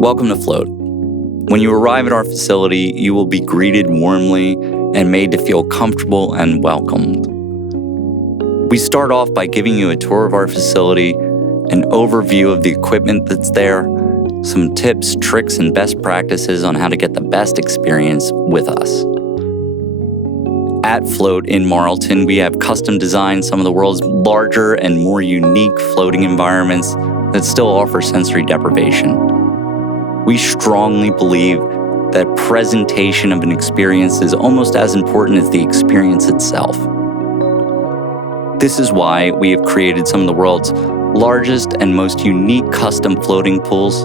Welcome to Float. When you arrive at our facility, you will be greeted warmly and made to feel comfortable and welcomed. We start off by giving you a tour of our facility, an overview of the equipment that's there, some tips, tricks, and best practices on how to get the best experience with us. At Float in Marlton, we have custom designed some of the world's larger and more unique floating environments that still offer sensory deprivation. We strongly believe that presentation of an experience is almost as important as the experience itself. This is why we have created some of the world's largest and most unique custom floating pools.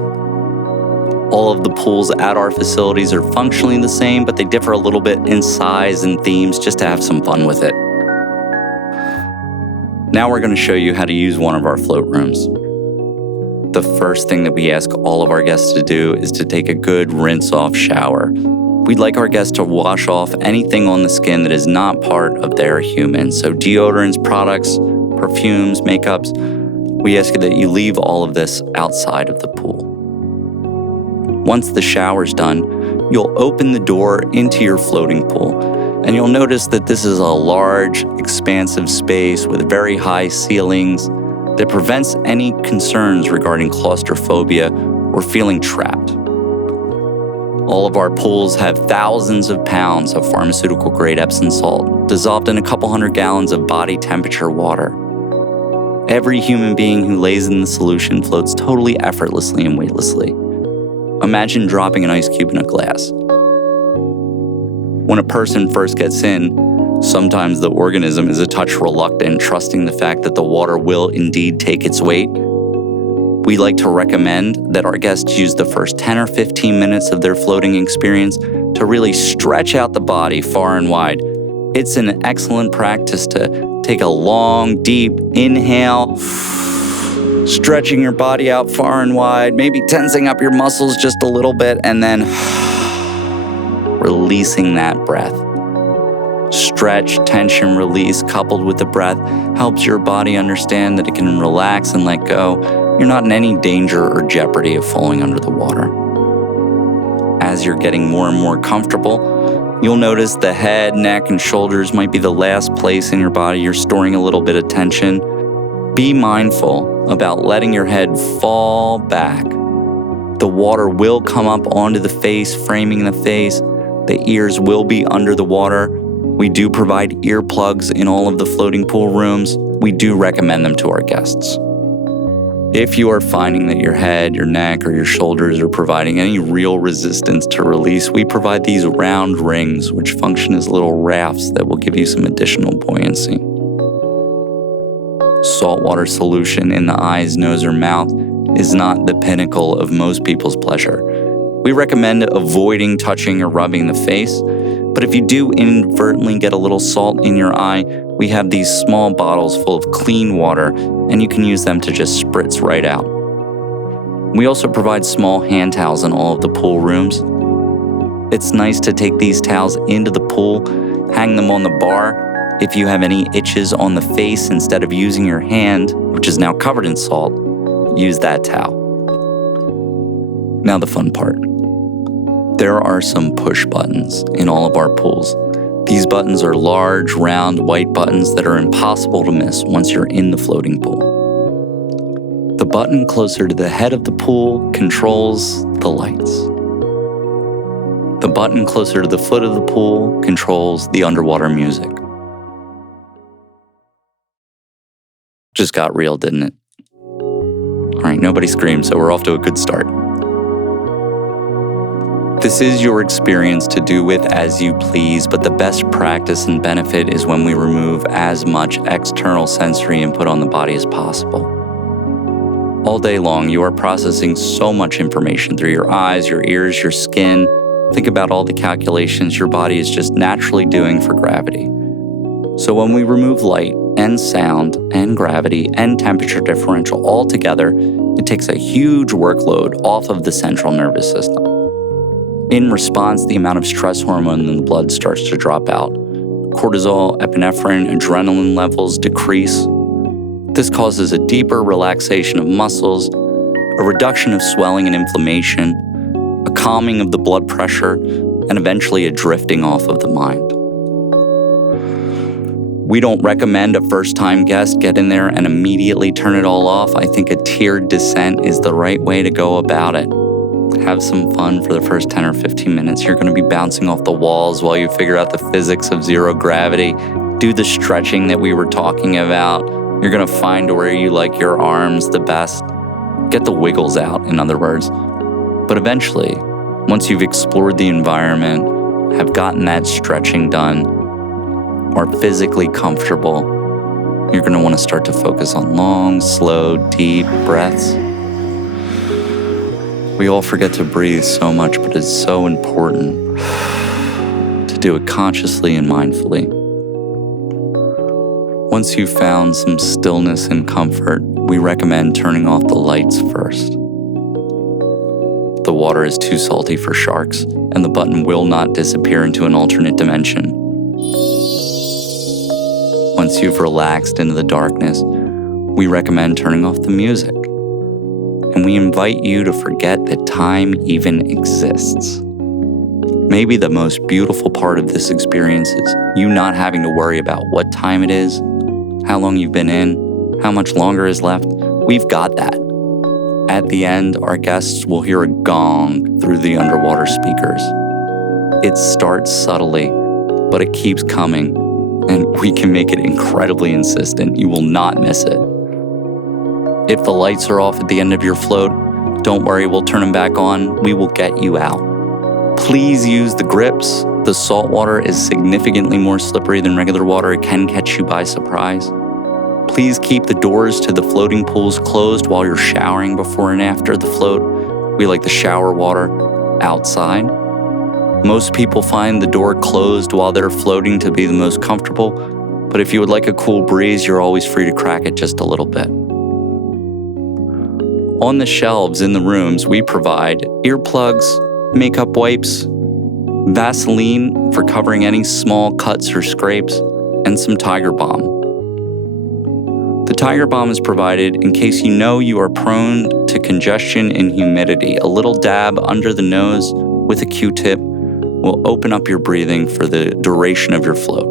All of the pools at our facilities are functionally the same, but they differ a little bit in size and themes just to have some fun with it. Now we're going to show you how to use one of our float rooms. The first thing that we ask all of our guests to do is to take a good rinse-off shower. We'd like our guests to wash off anything on the skin that is not part of their human. So deodorants, products, perfumes, makeups. We ask that you leave all of this outside of the pool. Once the shower's done, you'll open the door into your floating pool, and you'll notice that this is a large, expansive space with very high ceilings that prevents any concerns regarding claustrophobia or feeling trapped. All of our pools have thousands of pounds of pharmaceutical-grade Epsom salt dissolved in a couple hundred gallons of body temperature water. Every human being who lays in the solution floats totally effortlessly and weightlessly. Imagine dropping an ice cube in a glass. When a person first gets in, sometimes the organism is a touch reluctant, trusting the fact that the water will indeed take its weight. We like to recommend that our guests use the first 10 or 15 minutes of their floating experience to really stretch out the body far and wide. It's an excellent practice to take a long, deep inhale, stretching your body out far and wide, maybe tensing up your muscles just a little bit, and then releasing that breath. Stretch, tension, release, coupled with the breath, helps your body understand that it can relax and let go. You're not in any danger or jeopardy of falling under the water. As you're getting more and more comfortable, you'll notice the head, neck, and shoulders might be the last place in your body you're storing a little bit of tension. Be mindful about letting your head fall back. The water will come up onto the face, framing the face. The ears will be under the water. We do provide earplugs in all of the floating pool rooms. We do recommend them to our guests. If you are finding that your head, your neck, or your shoulders are providing any real resistance to release, we provide these round rings, which function as little rafts that will give you some additional buoyancy. Saltwater solution in the eyes, nose, or mouth is not the pinnacle of most people's pleasure. We recommend avoiding touching or rubbing the face, but if you do inadvertently get a little salt in your eye, we have these small bottles full of clean water, and you can use them to just spritz right out. We also provide small hand towels in all of the pool rooms. It's nice to take these towels into the pool, hang them on the bar. If you have any itches on the face, instead of using your hand, which is now covered in salt, use that towel. Now the fun part. There are some push buttons in all of our pools. These buttons are large, round, white buttons that are impossible to miss once you're in the floating pool. The button closer to the head of the pool controls the lights. The button closer to the foot of the pool controls the underwater music. Just got real, didn't it? All right, nobody screamed, so we're off to a good start. This is your experience to do with as you please, but the best practice and benefit is when we remove as much external sensory input on the body as possible. All day long, you are processing so much information through your eyes, your ears, your skin. Think about all the calculations your body is just naturally doing for gravity. So when we remove light and sound and gravity and temperature differential all together, it takes a huge workload off of the central nervous system. In response, the amount of stress hormone in the blood starts to drop out. Cortisol, epinephrine, adrenaline levels decrease. This causes a deeper relaxation of muscles, a reduction of swelling and inflammation, a calming of the blood pressure, and eventually a drifting off of the mind. We don't recommend a first-time guest get in there and immediately turn it all off. I think a tiered descent is the right way to go about it. Have some fun for the first 10 or 15 minutes. You're going to be bouncing off the walls while you figure out the physics of zero gravity. Do the stretching that we were talking about. You're going to find where you like your arms the best. Get the wiggles out, in other words. But eventually, once you've explored the environment, have gotten that stretching done, are physically comfortable, you're going to want to start to focus on long, slow, deep breaths. We all forget to breathe so much, but it's so important to do it consciously and mindfully. Once you've found some stillness and comfort, we recommend turning off the lights first. The water is too salty for sharks, and the button will not disappear into an alternate dimension. Once you've relaxed into the darkness, we recommend turning off the music. And we invite you to forget that time even exists. Maybe the most beautiful part of this experience is you not having to worry about what time it is, how long you've been in, how much longer is left. We've got that. At the end, our guests will hear a gong through the underwater speakers. It starts subtly, but it keeps coming, and we can make it incredibly insistent. You will not miss it. If the lights are off at the end of your float, don't worry, we'll turn them back on. We will get you out. Please use the grips. The salt water is significantly more slippery than regular water. It can catch you by surprise. Please keep the doors to the floating pools closed while you're showering before and after the float. We like the shower water outside. Most people find the door closed while they're floating to be the most comfortable, but if you would like a cool breeze, you're always free to crack it just a little bit. On the shelves in the rooms, we provide earplugs, makeup wipes, Vaseline for covering any small cuts or scrapes, and some Tiger Balm. The Tiger Balm is provided in case you know you are prone to congestion and humidity. A little dab under the nose with a Q-tip will open up your breathing for the duration of your float.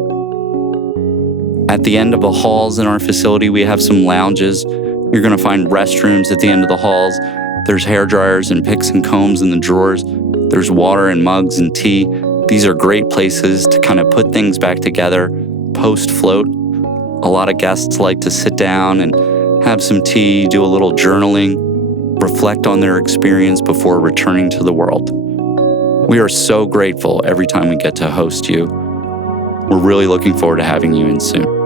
At the end of the halls in our facility, we have some lounges. You're going to find restrooms at the end of the halls. There's hair dryers and picks and combs in the drawers. There's water and mugs and tea. These are great places to kind of put things back together post-float. A lot of guests like to sit down and have some tea, do a little journaling, reflect on their experience before returning to the world. We are so grateful every time we get to host you. We're really looking forward to having you in soon.